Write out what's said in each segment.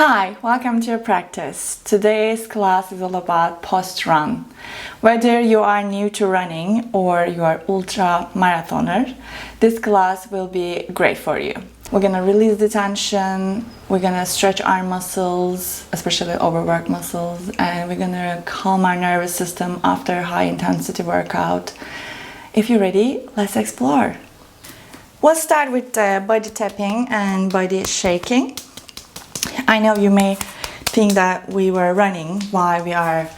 Hi, welcome to your practice. Today's class is all about post-run. Whether you are new to running or you are ultra marathoner, this class will be great for you. We're gonna release the tension, we're gonna stretch our muscles, especially overworked muscles, and we're gonna calm our nervous system after a high intensity workout. If you're ready, let's explore. We'll start with body tapping and body shaking. I know you may think that we were running while we are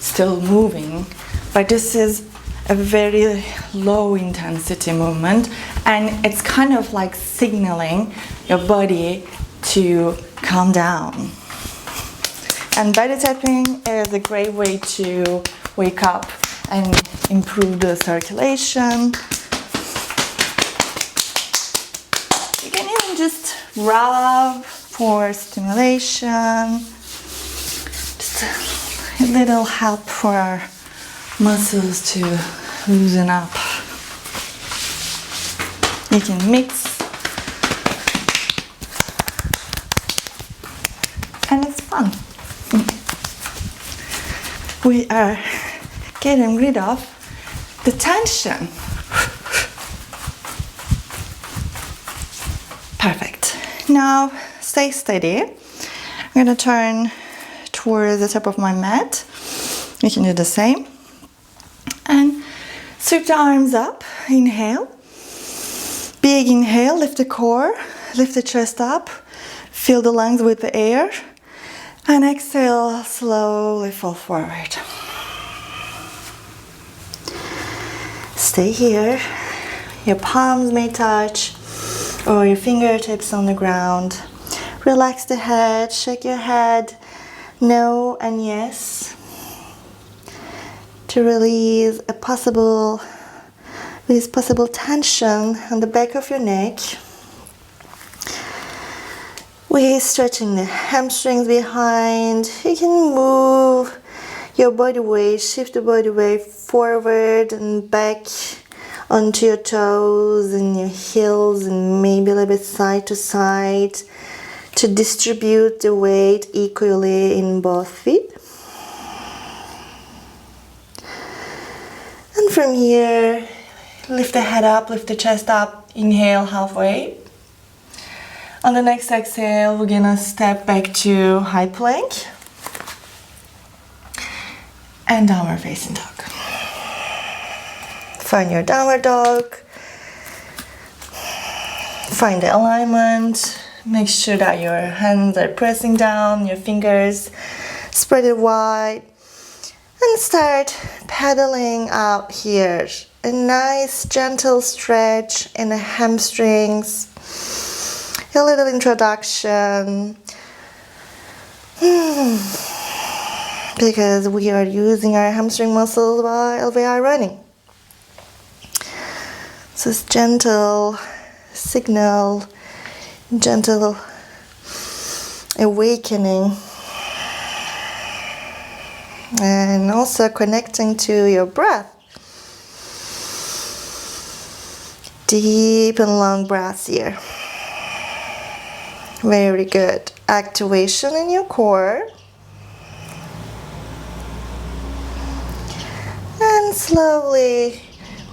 still moving, but this is a very low intensity movement and it's kind of like signaling your body to calm down. And body tapping is a great way to wake up and improve the circulation. You can even just rub for stimulation, just a little help for our muscles to loosen up. You can mix, and it's fun. We are getting rid of the tension. Perfect. Now stay steady. I'm going to turn towards the top of my mat. You can do the same. And sweep the arms up. Inhale. Big inhale. Lift the core. Lift the chest up. Fill the lungs with the air. And exhale. Slowly fall forward. Stay here. Your palms may touch or your fingertips on the ground. Relax the head, shake your head, no and yes, to release possible tension on the back of your neck. We're stretching the hamstrings behind. You can move your body weight, shift the body weight forward and back onto your toes and your heels and maybe a little bit side to side, to distribute the weight equally in both feet. And from here, lift the head up, lift the chest up, inhale halfway. On the next exhale, we're gonna step back to high plank and downward facing dog. Find your downward dog. Find the alignment. Make sure that your hands are pressing down, your fingers spread it wide, and start pedaling out here. A nice gentle stretch in the hamstrings, a little introduction, because we are using our hamstring muscles while we are running. So it's gentle signal, gentle awakening, and also connecting to your breath. Deep and long breaths here. Very good. Activation in your core. And slowly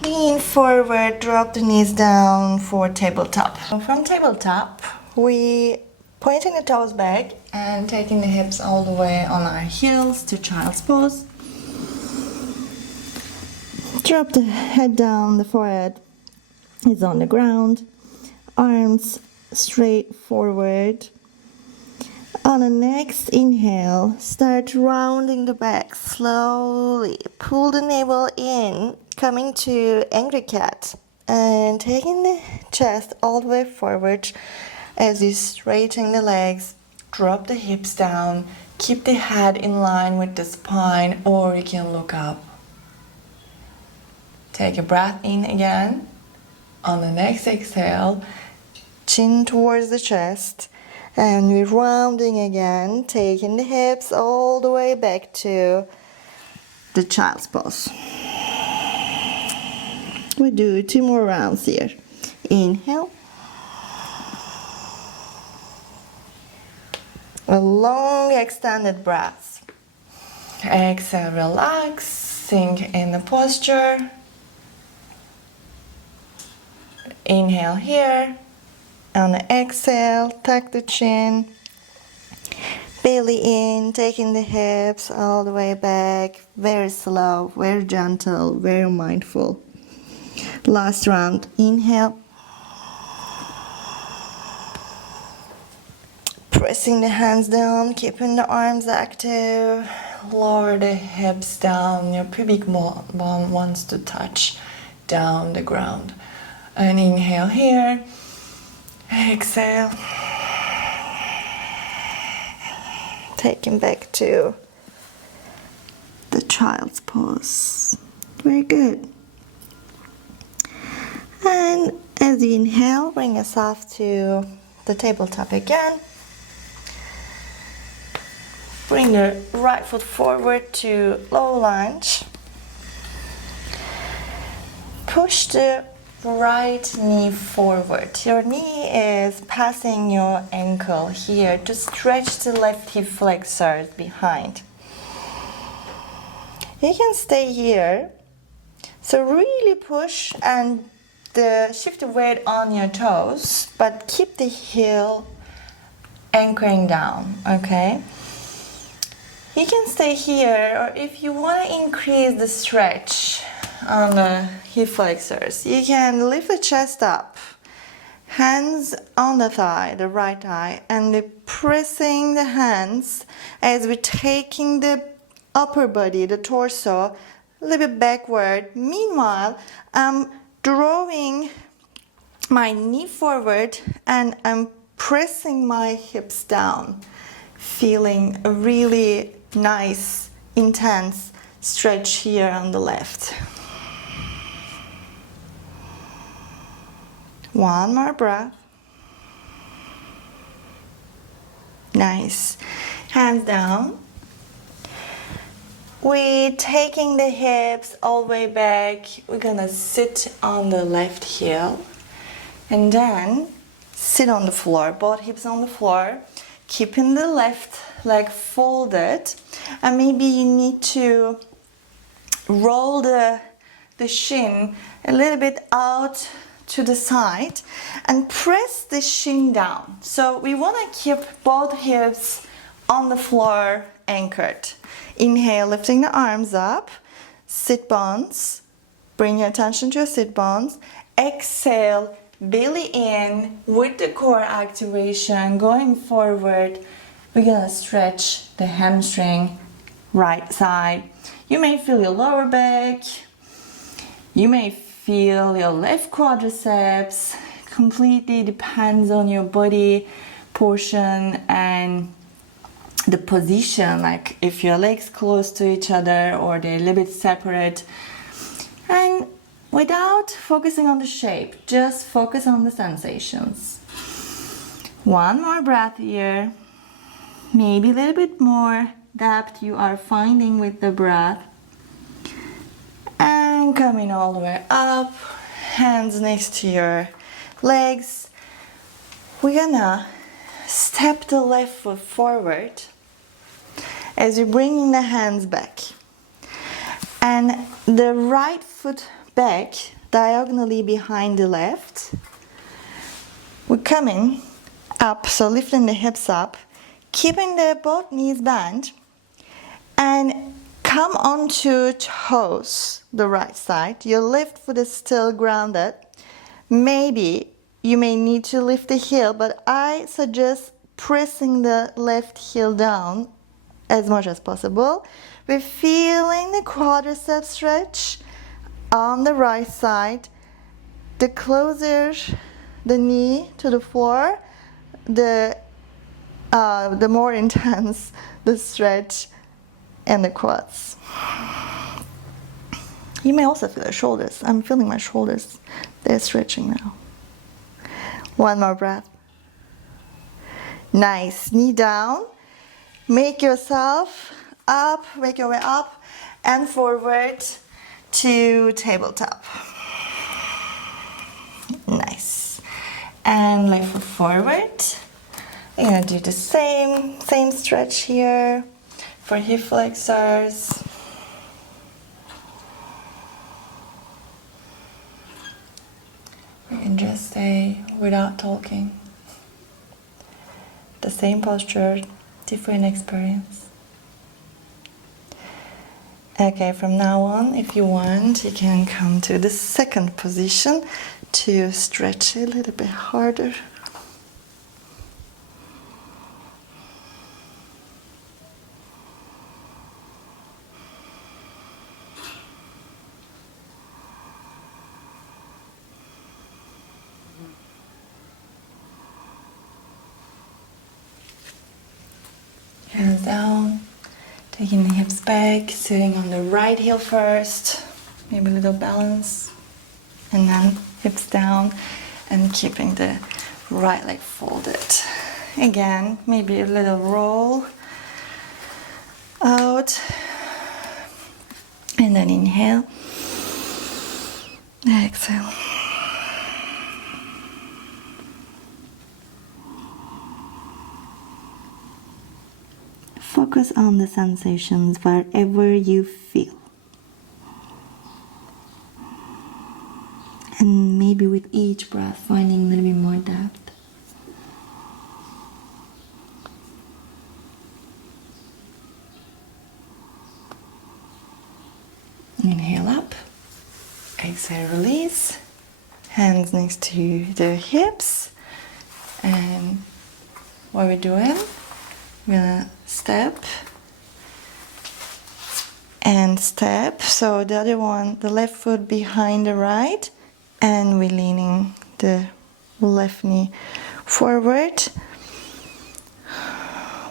lean forward, drop the knees down for tabletop. From tabletop, we pointing the toes back and taking the hips all the way on our heels to child's pose. Drop the head down, the forehead is on the ground. Arms straight forward. On the next inhale, start rounding the back slowly. Pull the navel in, coming to angry cat, and taking the chest all the way forward as you straighten the legs. Drop the hips down, keep the head in line with the spine, or you can look up. Take a breath in again. On the next exhale, chin towards the chest, and we're rounding again, taking the hips all the way back to the child's pose. We do 2 more rounds here. Inhale A long extended breath. Exhale, relax, sink in the posture. Inhale here. On the exhale, tuck the chin. Belly in, taking the hips all the way back. Very slow, very gentle, very mindful. Last round. Inhale. Pressing the hands down, keeping the arms active. Lower the hips down. Your pubic bone wants to touch down the ground. And inhale here. Exhale. Taking back to the child's pose. Very good. And as you inhale, bring yourself to the tabletop again. Bring the right foot forward to low lunge. Push the right knee forward. Your knee is passing your ankle here to stretch the left hip flexors behind. You can stay here. So really push and shift the weight on your toes, but keep the heel anchoring down, okay? You can stay here, or if you want to increase the stretch on the hip flexors, you can lift the chest up, hands on the thigh, the right thigh, and we're pressing the hands as we're taking the upper body, the torso, a little bit backward. Meanwhile, I'm drawing my knee forward and I'm pressing my hips down, feeling a really nice, intense stretch here on the left. One more breath. Nice. Hands down. We're taking the hips all the way back. We're gonna sit on the left heel and then sit on the floor, both hips on the floor, keeping the left leg folded, and maybe you need to roll the shin a little bit out to the side and press the shin down. So we want to keep both hips on the floor anchored. Inhale, lifting the arms up, sit bones, bring your attention to your sit bones. Exhale, belly in with the core activation, going forward. We're gonna stretch the hamstring, right side. You may feel your lower back, you may feel your left quadriceps. Completely depends on your body portion and the position, like if your legs close to each other or they're a little bit separate. And without focusing on the shape, just focus on the sensations. One more breath here. Maybe a little bit more depth you are finding with the breath. And coming all the way up, hands next to your legs. We're gonna step the left foot forward as you're bringing the hands back. And the right foot back, diagonally behind the left. We're coming up, so lifting the hips up, keeping the both knees bent, and come onto toes, the right side. Your left foot is still grounded. Maybe you may need to lift the heel, but I suggest pressing the left heel down as much as possible. We're feeling the quadricep stretch on the right side. The closer the knee to the floor, the more intense the stretch and the quads. You may also feel the shoulders. I'm feeling my shoulders. They're stretching now. One more breath. Nice. Knee down. Make yourself up. Make your way up and forward to tabletop. Nice. And left foot forward. We're gonna do the same stretch here for hip flexors. We can just stay without talking. The same posture, different experience. Okay, from now on, if you want, you can come to the second position to stretch a little bit harder. Hands down, taking the hips back, sitting on the right heel first, maybe a little balance, and then hips down and keeping the right leg folded. Again, maybe a little roll out, and then inhale, exhale. Focus on the sensations wherever you feel. And maybe with each breath, finding a little bit more depth. Inhale up, exhale, release. Hands next to the hips. And what we're doing, we're gonna step and step. So the other one, the left foot behind the right, and we're leaning the left knee forward.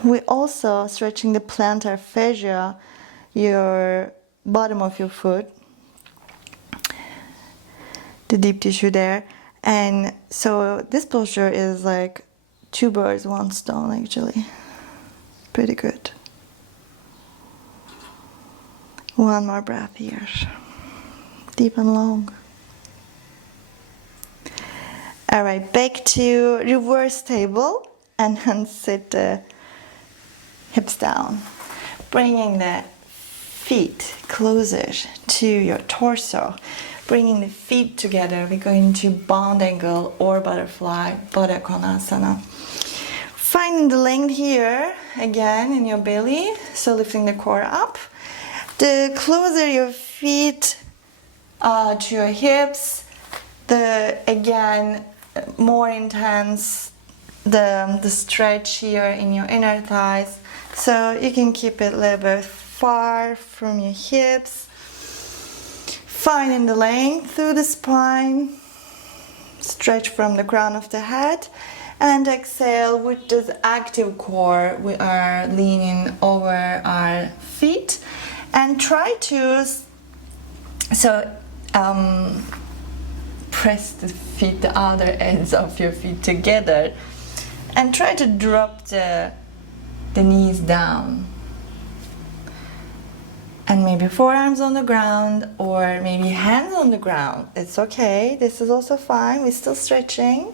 We're also stretching the plantar fascia, your bottom of your foot, the deep tissue there. And so this posture is like 2 birds, 1 stone actually. Pretty good. One more breath here. Deep and long. All right, back to reverse table and then sit the hips down. Bringing the feet closer to your torso. Bringing the feet together, we're going to bound angle or butterfly, Baddha Konasana. Finding the length here, again, in your belly, so lifting the core up. The closer your feet to your hips, the, again, more intense the stretch here in your inner thighs. So you can keep it a little bit far from your hips. Finding the length through the spine. Stretch from the crown of the head. And exhale with this active core. We are leaning over our feet. And try to press the feet, the outer ends of your feet together. And try to drop the knees down. And maybe forearms on the ground or maybe hands on the ground. It's okay, this is also fine, we're still stretching.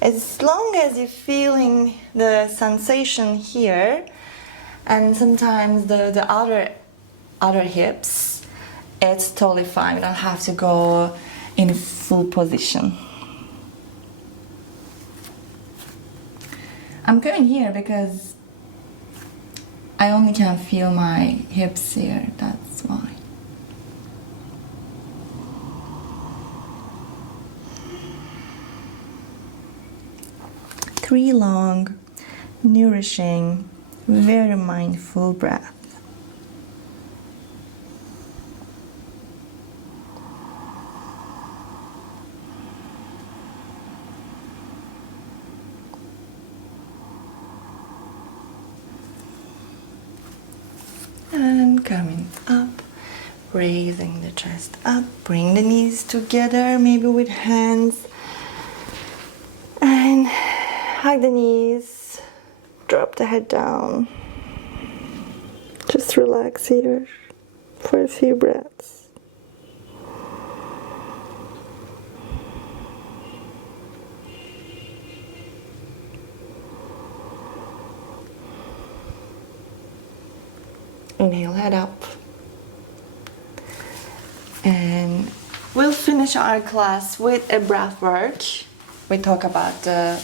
As long as you're feeling the sensation here and sometimes the outer hips, it's totally fine. We don't have to go in a full position. I'm going here because I only can feel my hips here, that's why. Three long, nourishing, very mindful breaths. And coming up, raising the chest up, bring the knees together, maybe with hands, and hug the knees, drop the head down. Just relax here for a few breaths. Inhale, head up. And we'll finish our class with a breath work. We talk about the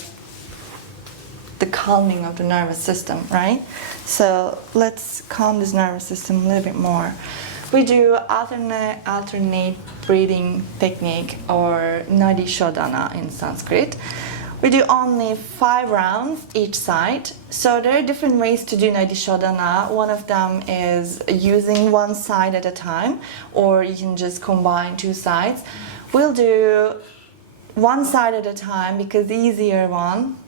calming of the nervous system, right? So let's calm this nervous system a little bit more. We do alternate breathing technique, or nadi shodhana in Sanskrit. We do only 5 rounds each side. So there are different ways to do nadi shodhana. One of them is using one side at a time, or you can just combine 2 sides. We'll do one side at a time because the easier one.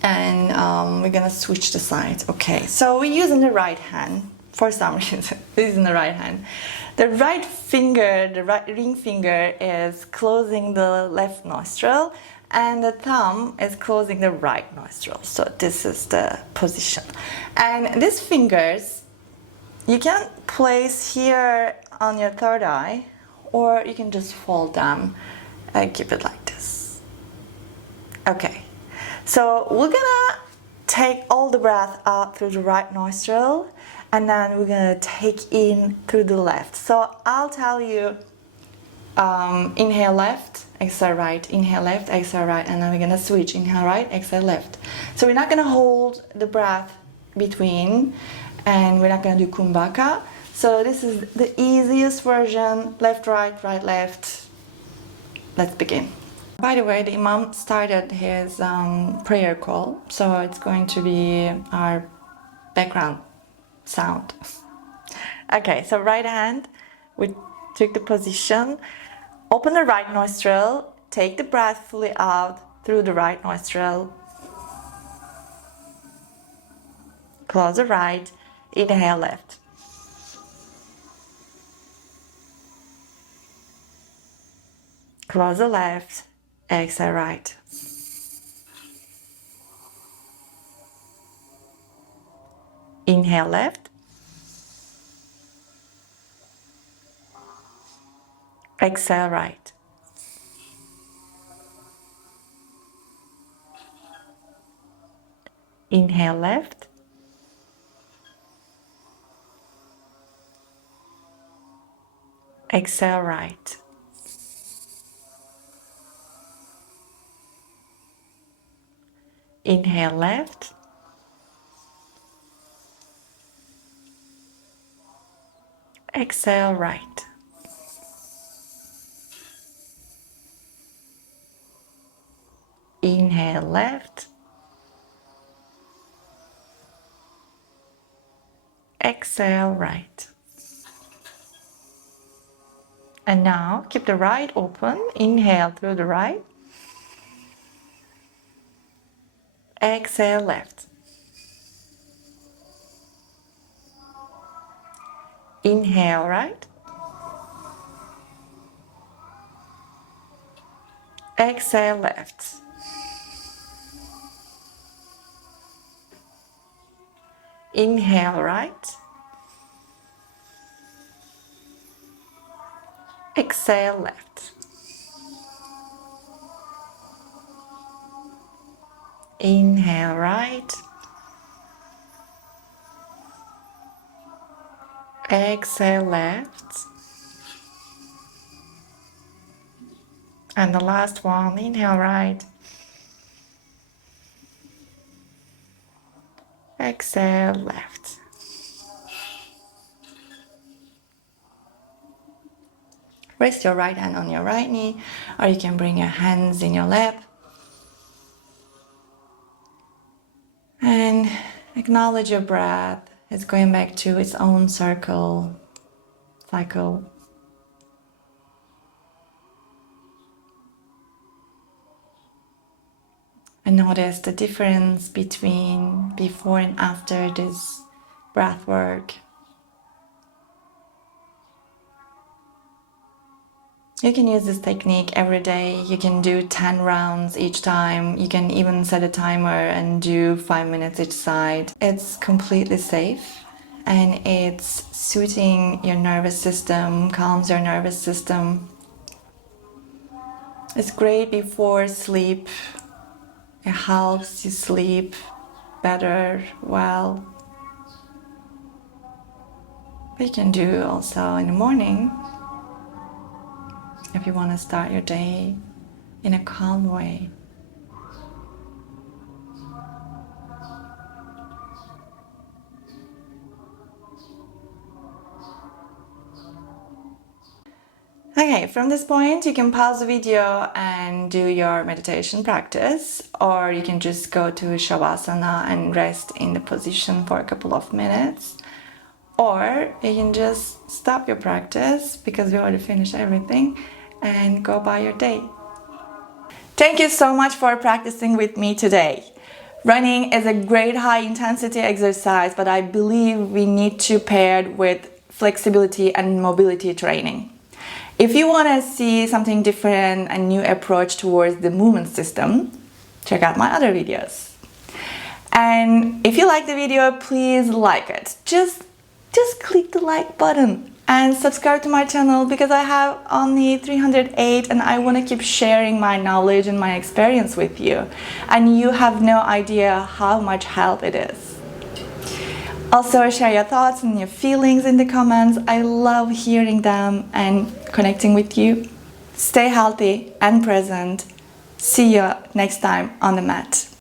And we're gonna switch the sides. Okay, so we're using the right hand for some reason. This is in the right hand. The right finger, the right ring finger, is closing the left nostril, and the thumb is closing the right nostril. So this is the position. And these fingers, you can place here on your third eye, or you can just fold them and keep it like this. Okay. So we're gonna take all the breath out through the right nostril, and then we're gonna take in through the left. So I'll tell you, inhale left, exhale right, inhale left, exhale right, and then we're gonna switch, inhale right, exhale left. So we're not gonna hold the breath between, and we're not gonna do kumbhaka. So this is the easiest version, left, right, right, left. Let's begin. By the way, the Imam started his prayer call, so it's going to be our background sound. Okay, so right hand, we took the position, open the right nostril, take the breath fully out through the right nostril, close the right, inhale left. Close the left, exhale right. Inhale left. Exhale right. Inhale left. Exhale right. Inhale left. Exhale right. Inhale left. Exhale right. And now keep the right open. Inhale through the right. Exhale left. Inhale right. Exhale left. Inhale right. Exhale left. Inhale right. Exhale left. And the last one, inhale right. Exhale left. Rest your right hand on your right knee, or you can bring your hands in your lap. And acknowledge your breath. It's going back to its own cycle. And notice the difference between before and after this breath work. You can use this technique every day. You can do 10 rounds each time. You can even set a timer and do 5 minutes each side. It's completely safe, and it's soothing your nervous system, calms your nervous system. It's great before sleep. It helps you sleep better, well. You can do also in the morning if you want to start your day in a calm way. Okay, from this point you can pause the video and do your meditation practice, or you can just go to Shavasana and rest in the position for a couple of minutes, or you can just stop your practice because we already finished everything and go by your day. Thank you so much for practicing with me today. Running is a great high intensity exercise, but I believe we need to pair it with flexibility and mobility training. If you want to see something different, a new approach towards the movement system, check out my other videos. And if you like the video, please like it. Just click the like button and subscribe to my channel because I have only 308 and I want to keep sharing my knowledge and my experience with you. And you have no idea how much help it is. Also, share your thoughts and your feelings in the comments. I love hearing them and connecting with you. Stay healthy and present. See you next time on the mat.